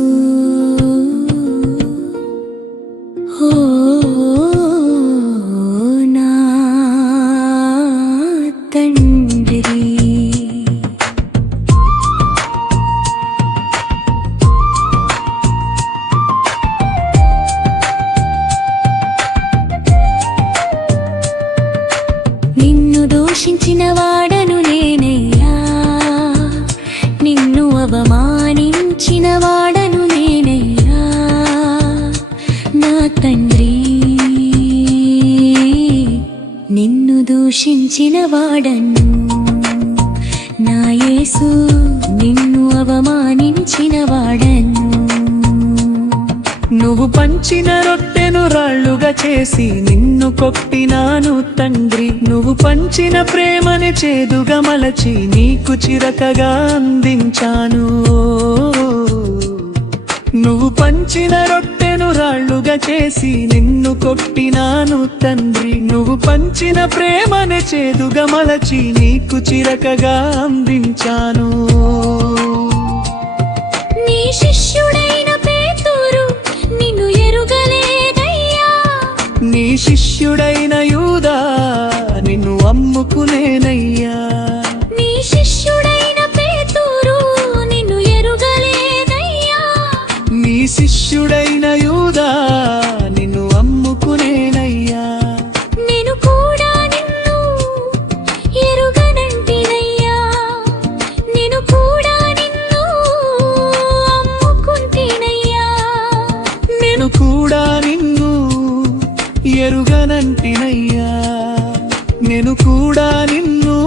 యేసు ఓ నా తండ్రి నిన్ను దూషించిన వాడను నేనయ్యా, నిన్ను అవమానించిన వాడను నేనయ్యా, నా తండ్రి. నిన్ను దూషించిన వాడను నా యేసు, నిన్ను అవమానించిన వాడను. నువ్వు పంచిన రొట్టెను రాళ్ళుగా చేసి నిన్ను కొట్టినాను తండ్రి. నువ్వు పంచిన ప్రేమని చేదుగా మలచి నీకు చిరకగా అందించాను. నువ్వు పంచిన రొట్టెను రాళ్ళుగా చేసి నిన్ను కొట్టినాను తండ్రి. నువ్వు పంచిన ప్రేమని చేదుగా మలచి నీకు చిరకగా అందించాను. నీ శిష్యుడైన పేతురు నిన్ను ఎరుగలేదయ్యా, నీ శిష్యుడైన యూదా నిన్ను అమ్ముకునేనయ్యా. నీ శిష్యుడైన పేతురు నిన్ను ఎరుగలేదయ్యా, నీ శిష్యుడైన యూదా నిన్ను అమ్ముకునేనయ్యా. నేను కూడా నిన్ను ఎరుగనంటినయ్యా, నేను కూడా నిన్ను అమ్ముకుంటినయ్యా. నేను కూడా నిన్ను ఎరుగనంటినయ్యా, నేను కూడా నిన్ను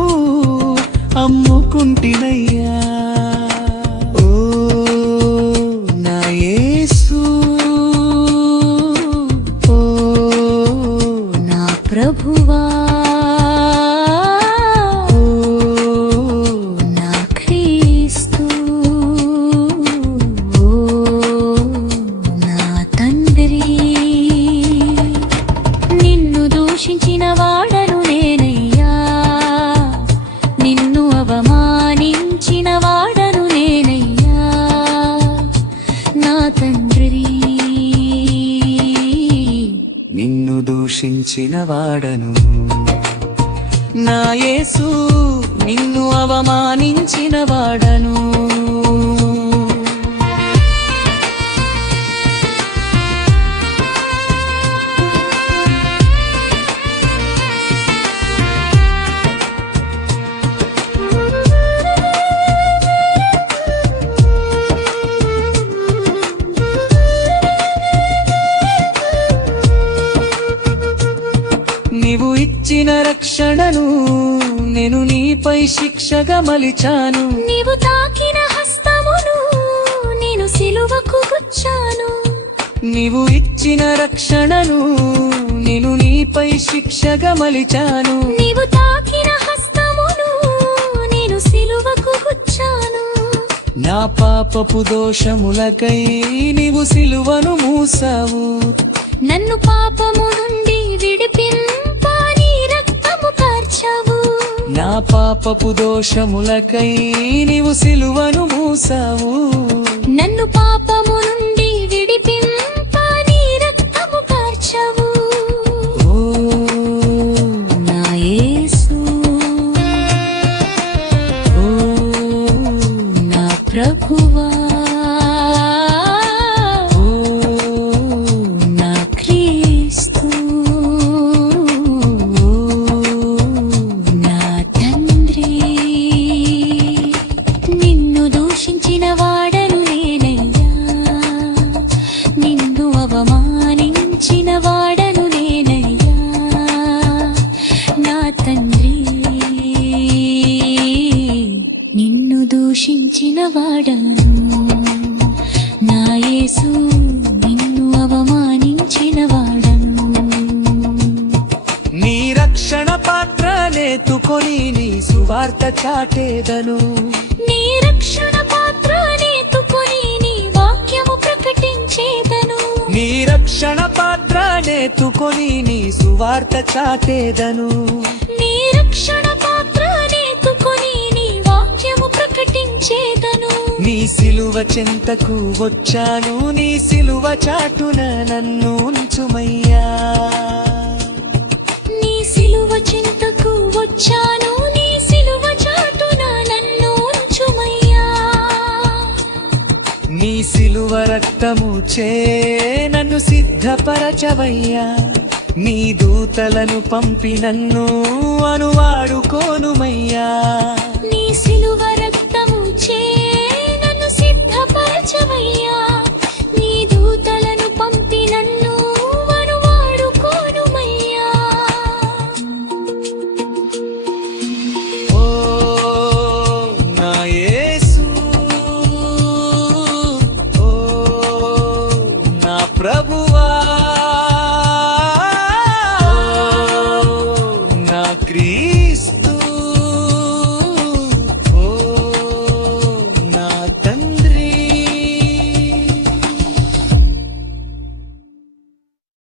అమ్ముకుంటినయ్యా. ఓ నా యేసు, ఓ నా ప్రభువా, ఓ నా క్రీస్తు, ఓ నా తండ్రి. నిన్ను దూషించిన వాడను నేనయ్యా, నిన్ను అవమానించిన వాడను నేనయ్యా, నా తండ్రి. నిన్ను దూషించిన వాడను నా యేసు, నిన్ను అవమానించిన వాడను. నీవు ఇచ్చిన రక్షణను నేను నీపై శిక్షగా మలిచాను. నీవు తాకిన హస్తమును నేను సిలువకు గుచ్చాను. నీవు ఇచ్చిన రక్షణను నేను నీపై శిక్షగా మలిచాను. నీవు తాకిన హస్తమును నేను సిలువకు గుచ్చాను. నా పాపపు దోషములకై నీవు సిలువను మూసావు. నన్ను పాపము నుండి విడిపింప నీ రక్తము కార్చావు. నా పాపపు దోషములకై నీవు సిలువను మూసావు. నన్ను పాపము నుండి విడిపింప నీ రక్తము కార్చావు. ఓ నా యేసు, ఓ నా ప్రభువా, ఓ నా క్రీస్తు, ఓ నా తండ్రి. నిన్ను దూషించిన వాడను నేనయ్యా, నిన్ను అవమానించిన వాడను నేనయ్యా, నా తండ్రి. నిన్ను దూషించిన వాడను నా యేసు, నిన్ను అవమానించిన వాడను. నీ రక్షణ పాత్రనేతుకొని నీ సువార్త చాటేదను. నీ రక్షణ పాత్రనేతుకొని నీ వాక్యము ప్రకటించేదను. నీ రక్షణ పాత్రనేతుకొని నీ సువార్త చాటేదను. నీ రక్షణ పాత్రనేతుకొని నీ వాక్యము ప్రకటించేదను. ప్రకటించేదను. నీ సిలువ చెంతకు వచ్చాను, నీ సిలువ చాటున నన్ను ఉంచుమయ్యా. నీ సిలువ చింతకు వచ్చాను, నీ సిలువ చాటున నన్ను ఉంచుమయ్యా. నీ సిలువ రక్తము చే నన్ను సిద్ధపరచవయ్యా. నీ దూతలను పంపి నన్ను అనువాడుకోనుమయ్యా. నీ సిలువ